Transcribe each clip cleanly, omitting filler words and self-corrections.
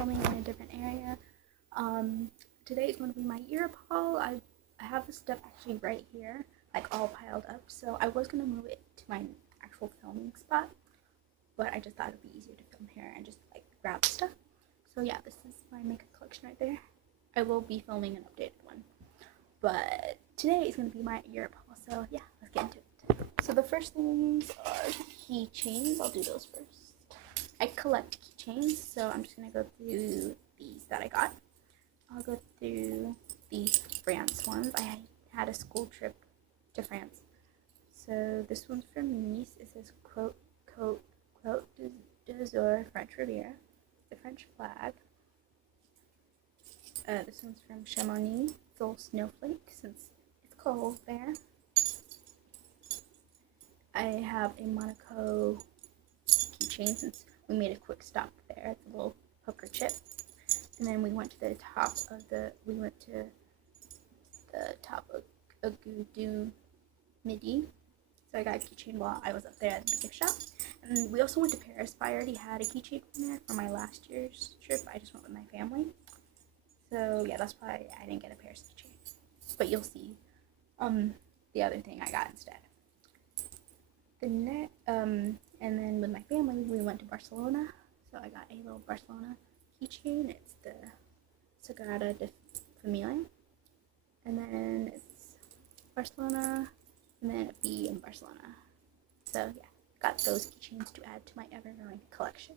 filming in a different area. Today is going to be my Europe haul. I have the stuff actually right here, like all piled up, so I was going to move it to my actual filming spot, but I just thought it would be easier to film here and just like grab stuff. So yeah, this is my makeup collection right there. I will be filming an updated one, but today is going to be my Europe haul, so yeah, let's get into it. So the first things are keychains. I'll do those first. I collect keychains, so I'm just going to go through these that I got. I'll go through the France ones. I had a school trip to France. So this one's from Nice. It says Côte d'Azur, French Riviera. The French flag. This one's from Chamonix. It's a little snowflake since it's cold there. I have a Monaco keychain since we made a quick stop there. It's a little poker chip. And then we went to the top of Goudu Midi. So I got a keychain while I was up there at the gift shop. And we also went to Paris, but I already had a keychain from there for my last year's trip. I just went with my family. So yeah, that's why I didn't get a Paris keychain. But you'll see the other thing I got instead. And then with my family, we went to Barcelona. So I got a little Barcelona keychain. It's the Sagrada de Familia. And then it's Barcelona, and then a bee in Barcelona. So yeah, got those keychains to add to my ever-growing collection.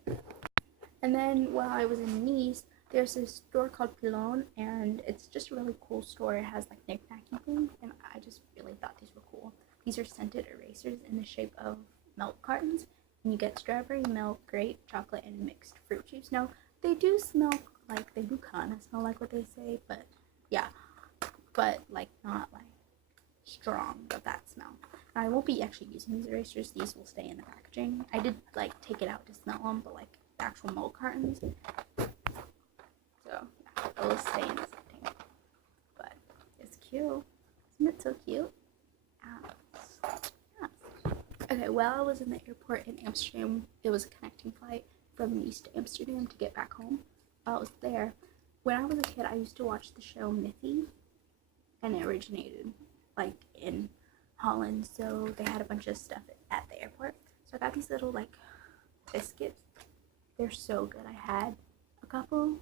And then while I was in Nice, there's this store called Pilon, and it's just a really cool store. It has like knick-knacky things, and I just really thought these were cool. These are scented erasers in the shape of milk cartons, and you get strawberry, milk, grape, chocolate, and mixed fruit juice. Now, they do smell like, they do kind of smell like what they say, but yeah, but like not like strong of that smell. Now, I won't be actually using these erasers. These will stay in the packaging. I did like take it out to smell them, but like the actual milk cartons. So yeah, those stay in this thing. But it's cute. Isn't it so cute? Okay, while I was in the airport in Amsterdam, it was a connecting flight from Nice to Amsterdam to get back home. While I was there, when I was a kid, I used to watch the show Miffy, and it originated like in Holland, so they had a bunch of stuff at the airport. So I got these little like biscuits. They're so good. I had a couple,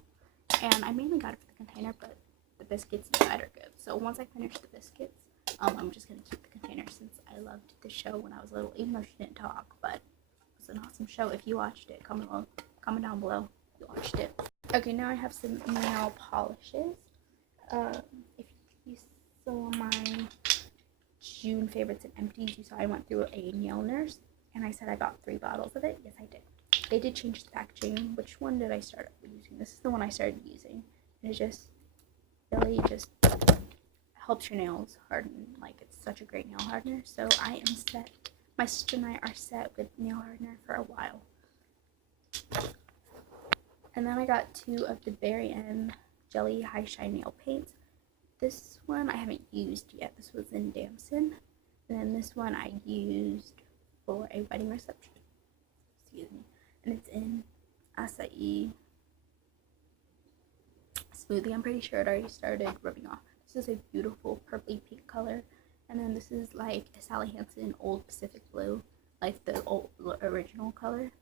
and I mainly got it for the container, but the biscuits inside are good. So once I finish the biscuits, I'm just gonna keep the container since I loved the show when I was little, even though she didn't talk. But it was an awesome show. If you watched it, comment down below if you watched it. Okay, now I have some nail polishes. If you saw my June favorites and empties, you saw I went through a nail nurse, and I said I got 3 bottles of it. Yes, I did. They did change the packaging. Which one did I start using? This is the one I started using. And it just really just helps your nails harden. Like, it's such a great nail hardener. So I am set. My sister and I are set with nail hardener for a while. And then I got 2 of the Berry M Jelly High Shine Nail Paints. This one I haven't used yet. This was in Damson. And then this one I used for a wedding reception. Excuse me. And it's in acai smoothie. I'm pretty sure it already started rubbing off. This is a beautiful purpley pink color. And then this is like a Sally Hansen Old Pacific Blue, like the old original color.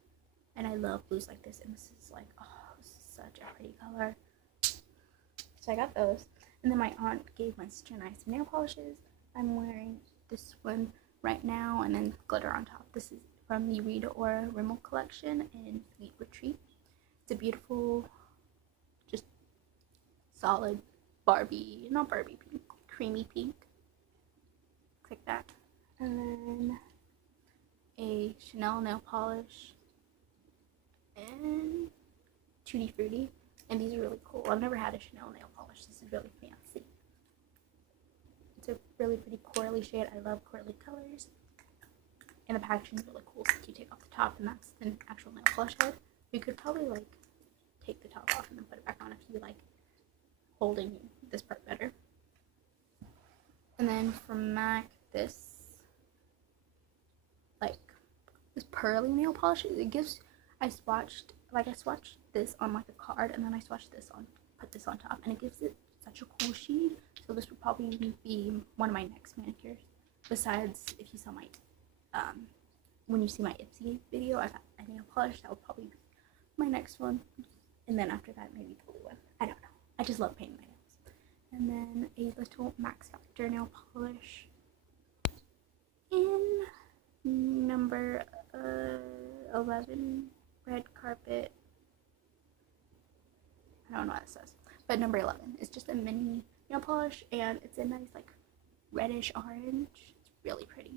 And I love blues like this. And this is like, oh, this is such a pretty color. So I got those. And then my aunt gave my sister and I some nail polishes. I'm wearing this one right now, and then glitter on top. This is from the Rita Ora Rimmel collection in Sweet Retreat. It's a beautiful, just solid Barbie, not Barbie pink, creamy pink. Looks like that. And then a Chanel nail polish and Tutti Frutti. And these are really cool. I've never had a Chanel nail polish. This is really fancy. It's a really pretty corally shade. I love corally colors. And the packaging is really cool since you take off the top, and that's the actual nail polish head. You could probably like take the top off and then put it back on if you like holding this part better. And then from MAC, this pearly nail polish. It gives, I swatched this on like a card, and then I swatched this on, put this on top, and it gives it such a cool sheen. So this would probably be one of my next manicures. Besides, if you saw my, when you see my Ipsy video, I got a nail polish. That would probably be my next one. And then after that, maybe the blue one. I don't know. I just love painting my nails. And then a little Max Factor nail polish in number 11, red carpet. I don't know what it says, but number 11 is just a mini nail polish, and it's a nice like reddish orange. It's really pretty.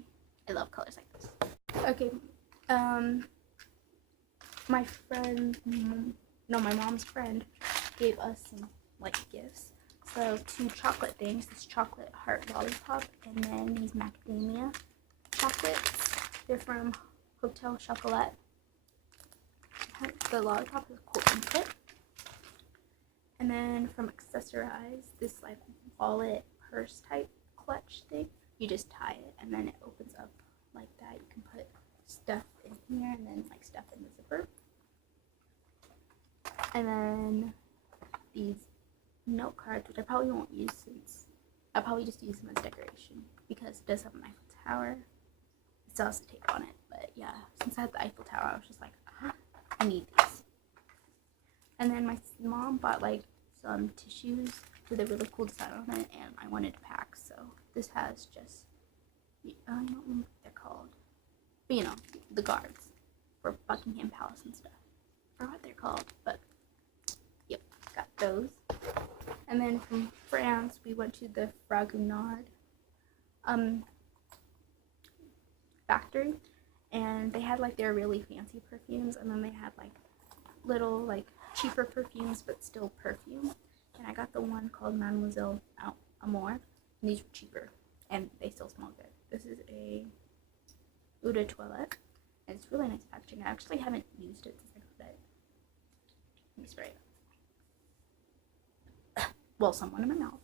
I love colors like this. Okay, my friend, no, my mom's friend gave us some like gifts. So 2 chocolate things, this chocolate heart lollipop, and then these macadamia chocolates. They're from Hotel Chocolat. The lollipop is cool input. And then from Accessorize, this like wallet purse type clutch thing. You just tie it and then it opens up like that. You can put stuff in here and then like stuff in the zipper. And then these note cards, which I probably won't use since I'll probably just use them as decoration because it does have an Eiffel Tower. It still has the tape on it, but yeah, since I had the Eiffel Tower, I was just like, I need these. And then my mom bought like some tissues with a really cool design on it, and I wanted to pack, so this has just, I don't know what they're called, but you know, the guards for Buckingham Palace and stuff. I forgot what they're called, but yep, got those. And then from France, we went to the Fragonard factory, and they had like their really fancy perfumes, and then they had like little like cheaper perfumes but still perfume, and I got the one called Mademoiselle Amour, and these were cheaper and they still smell good. This is a eau de toilette, and it's really nice packaging. I actually haven't used it since I got it. Let me spray it. Well, someone in my mouth.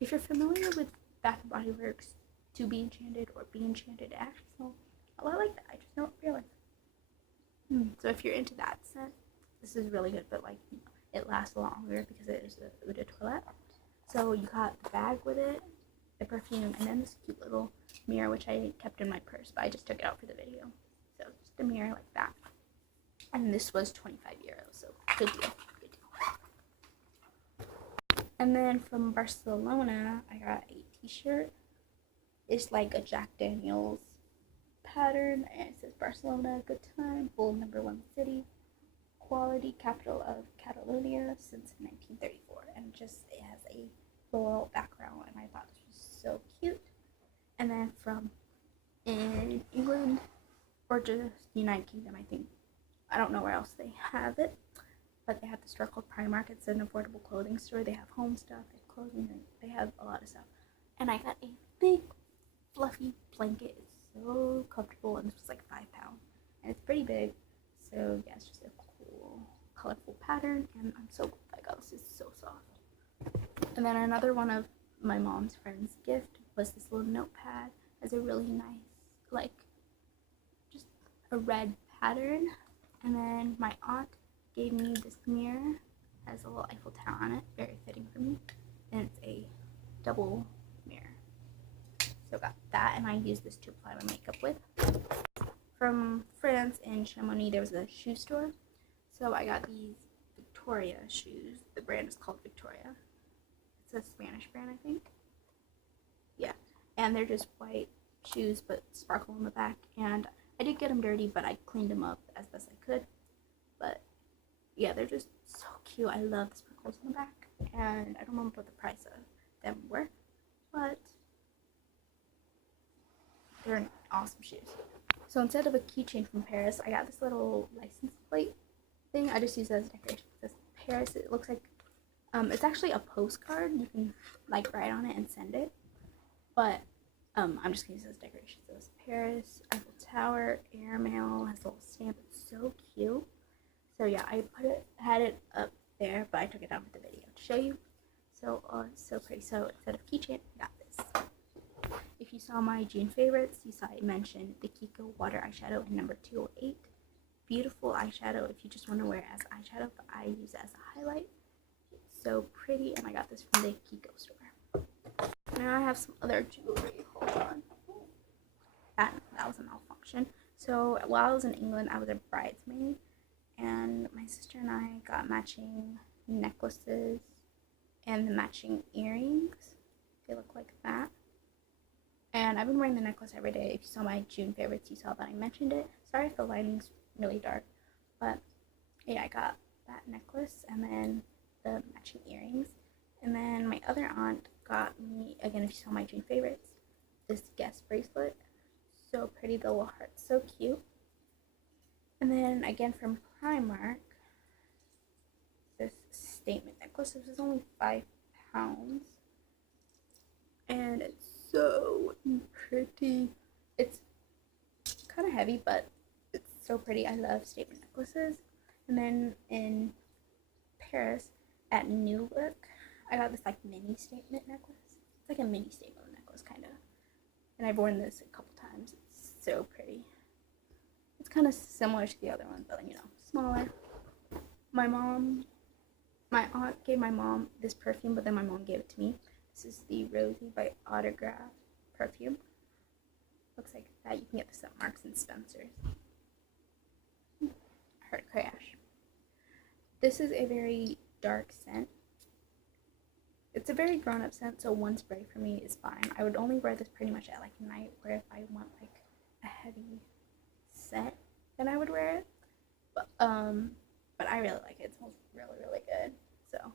If you're familiar with Bath & Body Works To Be Enchanted or Be Enchanted, it actually smells a lot like that. I just don't realize. So if you're into that scent, this is really good, but like, you know, it lasts a lot longer because it is a eau de toilette. So you got the bag with it, the perfume, and then this cute little mirror, which I kept in my purse, but I just took it out for the video. So just a mirror like that. And this was 25 euros, so good deal. Good deal. And then from Barcelona, I got a t-shirt. It's like a Jack Daniels pattern, and it says Barcelona, good time, full #1 city, quality capital of Catalonia since 1934, and just it has a floral background, and I thought this was so cute. And then from in England, or just United Kingdom, I think, I don't know where else they have it, but they have the store called Primark. It's an affordable clothing store. They have home stuff, they have clothing, and they have a lot of stuff. And I got a big fluffy blanket. It's so comfortable, and this was like £5, and it's pretty big. So yeah, it's just a cool, colorful pattern, and I'm so glad I got this. It's so soft. And then another one of my mom's friend's gift was this little notepad. It has a really nice, like, just a red pattern. And then my aunt gave me this mirror. It has a little Eiffel Tower on it, very fitting for me, and it's a double mirror. So got that, and I use this to apply my makeup with. From France in Chamonix, there was a shoe store, so I got these Victoria shoes. The brand is called Victoria. It's a Spanish brand, I think. Yeah, and they're just white shoes but sparkle on the back, and I did get them dirty, but I cleaned them up as best I could. But yeah, they're just so cute. I love the sparkles on the back, and I don't remember what the price of them were, but they're awesome shoes. So instead of a keychain from Paris, I got this little license plate thing. I just use it as decoration. It says Paris. It looks like, it's actually a postcard. You can like write on it and send it. But I'm just gonna use it as decoration. So it's Paris, Eiffel Tower, airmail, has a little stamp. It's so cute. So yeah, I had it up there, but I took it down for the video to show you. So it's so pretty. So instead of keychain, I got this. If you saw my June favorites, you saw I mentioned the Kiko water eyeshadow in number 208. beautiful eyeshadow if you just want to wear it as eyeshadow, but I use it as a highlight. It's so pretty, and I got this from the Kiko store. Now I have some other jewelry. Hold on. That was a malfunction. So while I was in England, I was a bridesmaid, and my sister and I got matching necklaces and the matching earrings. They look like that. And I've been wearing the necklace every day. If you saw my June favorites, you saw that I mentioned it. Sorry if the lighting's really dark, but yeah, I got that necklace and then the matching earrings. And then my other aunt got me, again, if you saw my June favorites, this Guess bracelet. So pretty, the little heart, so cute. And then again from Primark, this statement necklace. This is only £5, and it's so pretty. It's kind of heavy, but it's so pretty. I love statement necklaces. And then in Paris at New Look, I got this like mini statement necklace. It's like a mini statement necklace kind of, and I've worn this a couple times. It's so pretty. It's kind of similar to the other one, but smaller. My aunt gave my mom this perfume, but then my mom gave it to me. This is the Rosie by Autograph perfume. Looks like that. You can get this at Marks and Spencer's. I heard a crash. This is a very dark scent. It's a very grown-up scent, so one spray for me is fine. I would only wear this pretty much at like night, where if I want like a heavy scent, then I would wear it. But I really like it. It smells really, really good. So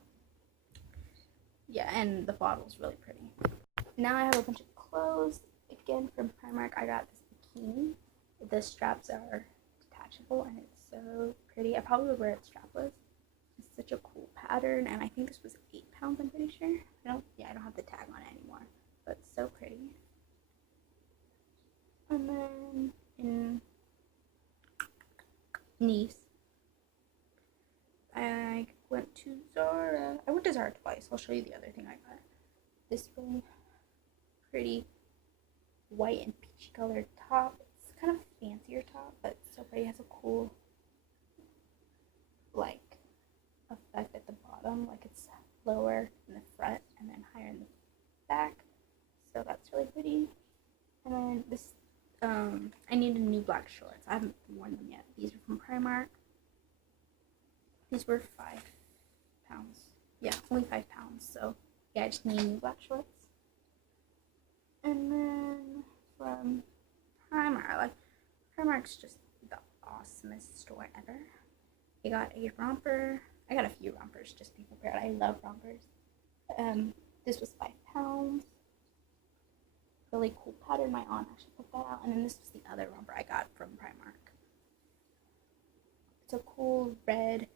yeah, and the bottle's really pretty. Now I have a bunch of clothes. Again from Primark, I got this bikini. The straps are detachable and it's so pretty. I probably would wear it strapless. It's such a cool pattern, and I think this was £8, I'm pretty sure. I don't have the tag on it anymore, but it's so pretty. And then in Nice, I went to Zara. I went to Zara twice. I'll show you the other thing I got. This really pretty white and peachy colored top. It's kind of a fancier top, but it's so pretty. It has a cool like effect at the bottom, like it's lower in the front and then higher in the back. So that's really pretty. And then this, I need a new black shorts. I haven't worn them yet. These are from Primark. These were £5. Yeah, only £5. So yeah, I just need new black shorts. And then from Primark, Primark's just the awesomest store ever. I got a romper. I got a few rompers, just be prepared. I love rompers. This was £5. Really cool pattern. My aunt actually put that out. And then this was the other romper I got from Primark. It's a cool red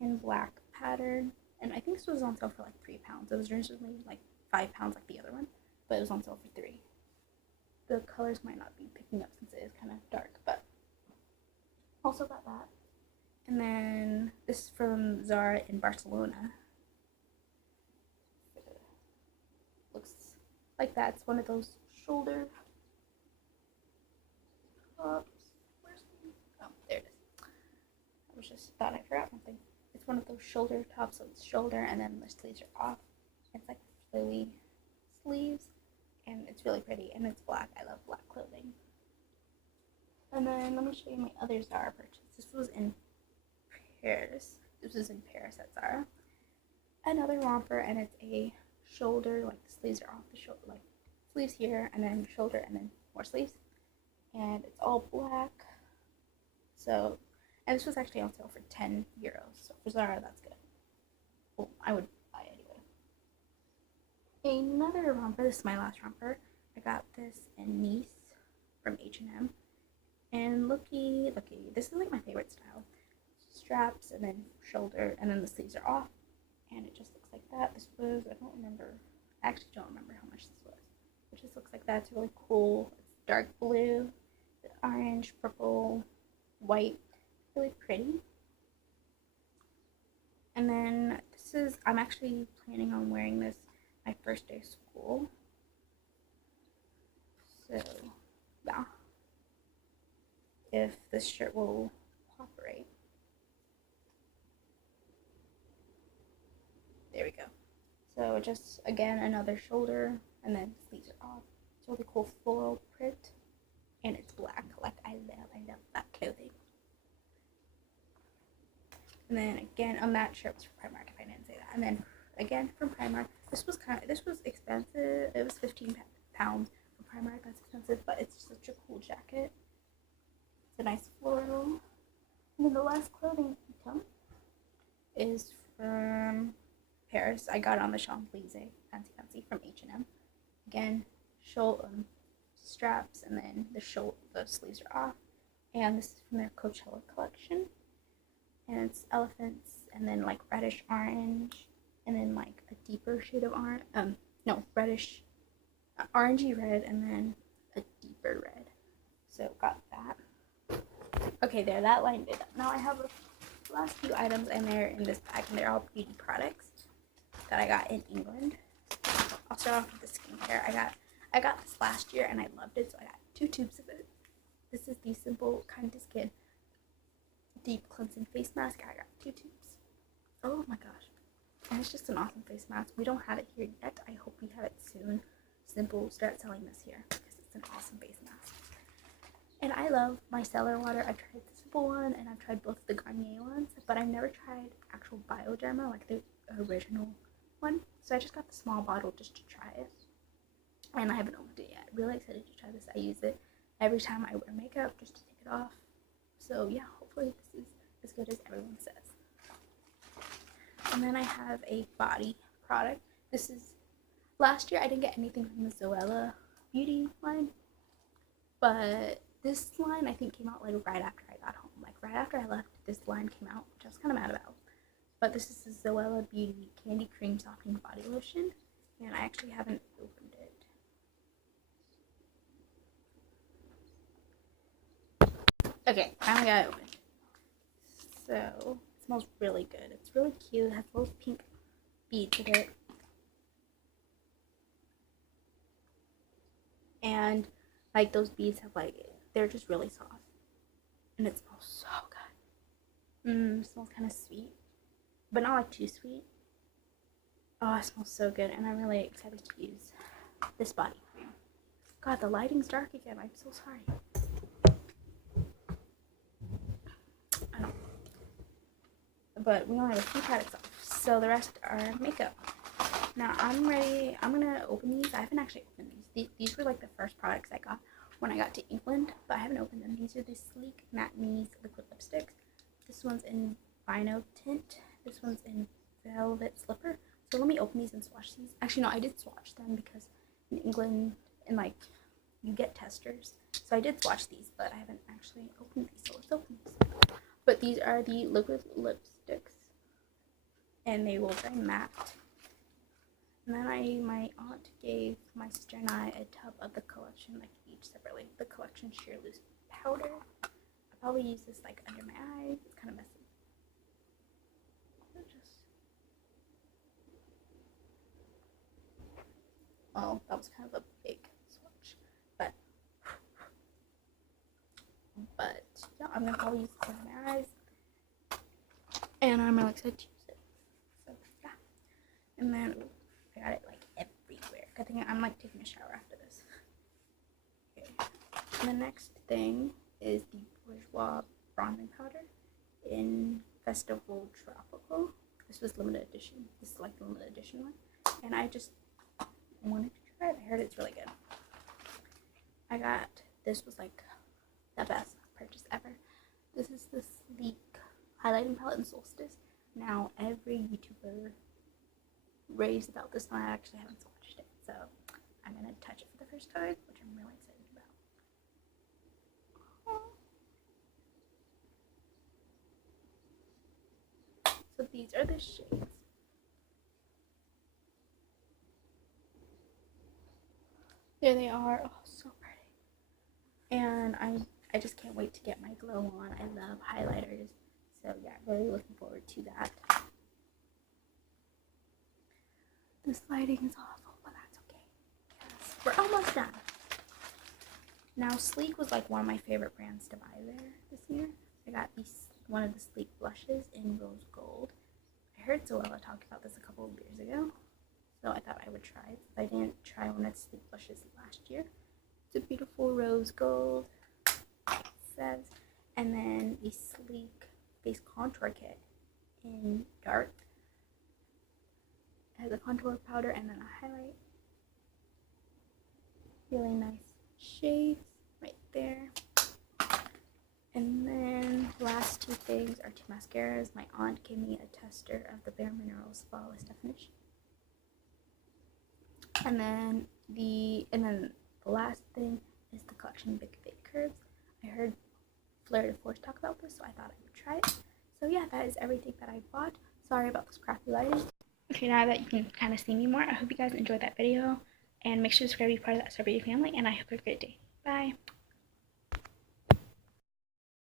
and black pattern. And I think this was on sale for like £3. It was originally like £5 like the other one, but it was on sale for £3. The colors might not be picking up since it is kind of dark, but also got that. And then this is from Zara in Barcelona. Looks like that. It's one of those shoulder tops. Where's the... Oh, there it is. I was just thought I forgot something. It's one of those shoulder tops, so it's shoulder and then the sleeves are off. It's like flowy sleeves, and it's really pretty, and it's black. I love black clothing. And then let me show you my other Zara purchase. This was in Paris. This was in Paris at Zara. Another romper, and it's a shoulder, like the sleeves are off the shoulder, like sleeves here, and then shoulder, and then more sleeves. And it's all black. So, and this was actually on sale for €10. So for Zara, that's good. Well, I would buy it anyway. Another romper. This is my last romper. I got this in Nice from H&M. And looky, this is like my favorite style. Straps and then shoulder, and then the sleeves are off, and it just looks like that. This was, I actually don't remember how much this was. It just looks like that. It's really cool. It's dark blue, orange, purple, white, really pretty. And then this is, I'm actually planning on wearing this my first day of school. So yeah, if this shirt will cooperate. There we go. So just, again, another shoulder, and then sleeves are off. It's really cool floral print, and it's black. Like, I love that clothing. And then again, that shirt was from Primark, if I didn't say that. And then again from Primark, this was expensive. It was £15 from Primark. That's expensive, but it's such a cool jacket. It's a nice floral. And then the last clothing item is from Paris. I got it on the Champs-Élysées, fancy from H&M. Again, straps, and then the sleeves are off. And this is from their Coachella collection. And it's elephants, and then like reddish orange, and then like a deeper shade of orange. Reddish, orangey red, and then a deeper red. So got that. Okay, there, that lined it up. Now I have the last few items, and they're in this bag, and they're all beauty products that I got in England. I'll start off with the skincare. I got this last year, and I loved it, so I got 2 tubes of it. This is the Simple Kind to Skin Deep Cleansing Face Mask. I got 2 tubes. Oh my gosh. And it's just an awesome face mask. We don't have it here yet. I hope we have it soon. Simple will start selling this here because it's an awesome face mask. And I love my micellar water. I've tried the Simple one, and I've tried both the Garnier ones, but I've never tried actual Bioderma, like the original one. So I just got the small bottle just to try it. And I haven't opened it yet. Really excited to try this. I use it every time I wear makeup just to take it off. So yeah, hopefully this is as good as everyone says. And then I have a body product. This is, last year I didn't get anything from the Zoella beauty line, but this line I think came out like right after I got home. Like right after I left, this line came out, which I was kind of mad about. But this is the Zoella Beauty Candy Cream Softening Body Lotion, and I actually haven't opened it. Okay, finally got it opened. So, it smells really good. It's really cute. It has little pink beads in it. And, like, those beads have, like, they're just really soft. And it smells so good. It smells kind of sweet. But not, like, too sweet. Oh, it smells so good. And I'm really excited to use this body cream. God, the lighting's dark again. I'm so sorry. But we only have a few products left, so the rest are makeup. Now I'm ready. I'm gonna open these. I haven't actually opened these. These were like the first products I got when I got to England, but I haven't opened them. These are the Sleek Matte Knees liquid lipsticks. This one's in Vino Tint. This one's in Velvet Slipper. So let me open these and swatch these. Actually, no, I did swatch them because in England, and like, you get testers. So I did swatch these, but I haven't actually opened these. So let's open these. But these are the liquid lipsticks, and they will dry matte. And then my aunt gave my sister and I a tub of the collection, like each separately. The collection sheer loose powder. I probably use this like under my eyes. It's kind of messy. Oh, that was kind of a big swatch, but yeah, I'm gonna probably use this under my eyes, and I'm really excited to use it. So yeah, and then I got it like everywhere. I think I'm like taking a shower after this. Okay, and the next thing is the Bourjois bronzing powder in Festival Tropical. This was limited edition. This is like the limited edition one, and I just wanted to try it. I heard it's really good. This was like the best purchase ever. This is the Sleek highlighting palette in Solstice. Now every YouTuber raves about this one. I actually haven't swatched it, so I'm gonna touch it for the first time, which I'm really excited about. So these are the shades. There they are. Oh, so pretty. And I just can't wait to get my glow on. I love highlighters. So yeah, really looking forward to that. This lighting is awful, but that's okay. Yes, we're almost done. Now Sleek was like one of my favorite brands to buy there this year. I got one of the Sleek blushes in rose gold. I heard Zoella talk about this a couple of years ago, so I thought I would try it. I didn't try one of Sleep Blushes last year. It's a beautiful rose gold, it says, and then the Sleek Face Contour Kit in dark. It has a contour powder and then a highlight. Really nice shades right there. And then the last two things are two mascaras. My aunt gave me a tester of the Bare Minerals Flawless Definition. And then the last thing is the collection Big Fake Curves. I heard Fleur de Force talk about this, so I thought I would try it. So yeah, that is everything that I bought. Sorry about this crappy lighting. Okay, now that you can kind of see me more, I hope you guys enjoyed that video. And make sure to subscribe to be part of that celebrity family. And I hope you have a great day. Bye.